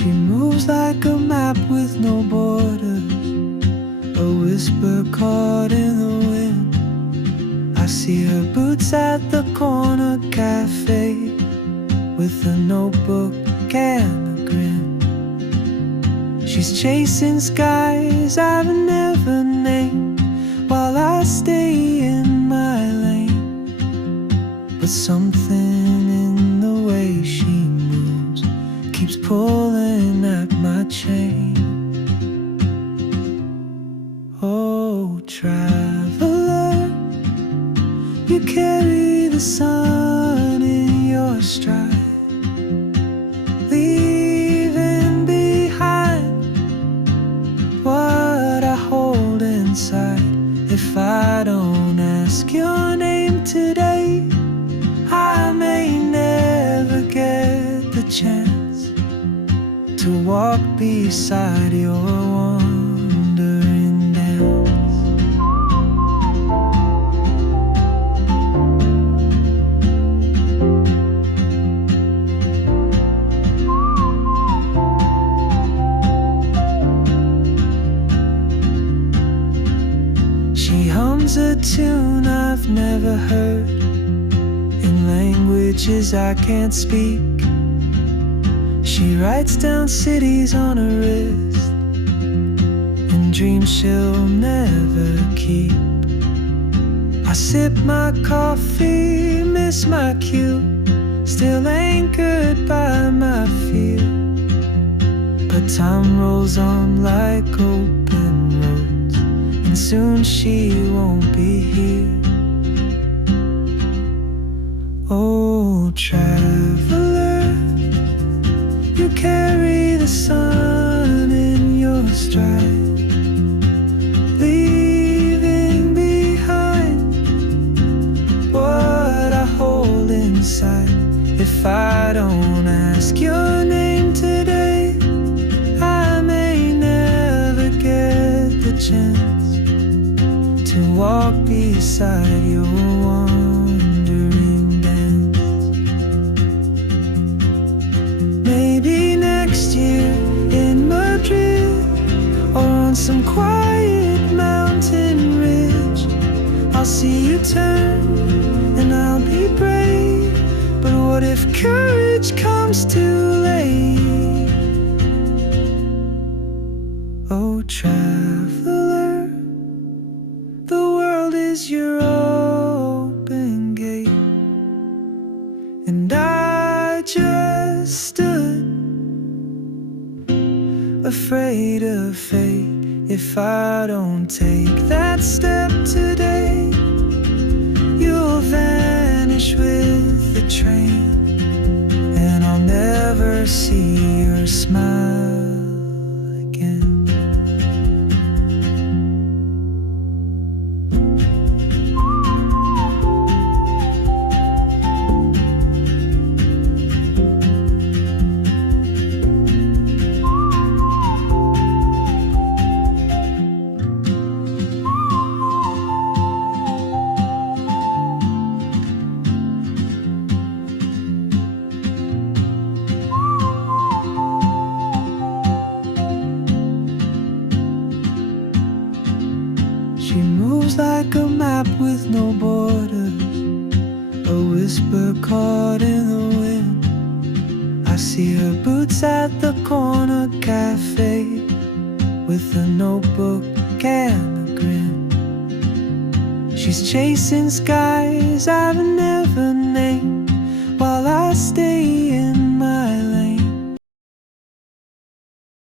She moves like a map with no borders, a whisper caught in the wind. I see her boots at the corner cafe, with a notebook and a grin. She's chasing skies I've never named, while I stay in my lane. But something in the way she moves keeps pulling at my chain. Oh, traveler, you carry the sun in your stride, leaving behind what I hold inside. If I don't ask your name today, I may never get the chance to walk beside your wandering dance. She hums a tune I've never heard, in languages I can't speak. She writes down cities on her wrist, and dreams she'll never keep. I sip my coffee, miss my cue, still anchored by my fear. But time rolls on like open roads, and soon she won't be here. Oh, traveler, you carry the sun in your stride, leaving behind what I hold inside. If I don't ask your name today, I may never get the chance to walk beside your wandering dance. Maybe next year in Madrid, or on some quiet mountain ridge, I'll see you turn and I'll be brave. But what if courage comes too late? Oh, traveler, the world is your open gate, and I just stood afraid of fate. If I don't take that step today, you'll vanish with the train, and I'll never see your smile again. She moves like a map with no borders, a whisper caught in the wind. I see her boots at the corner cafe, with a notebook and a grin. She's chasing skies I've never named, while I stay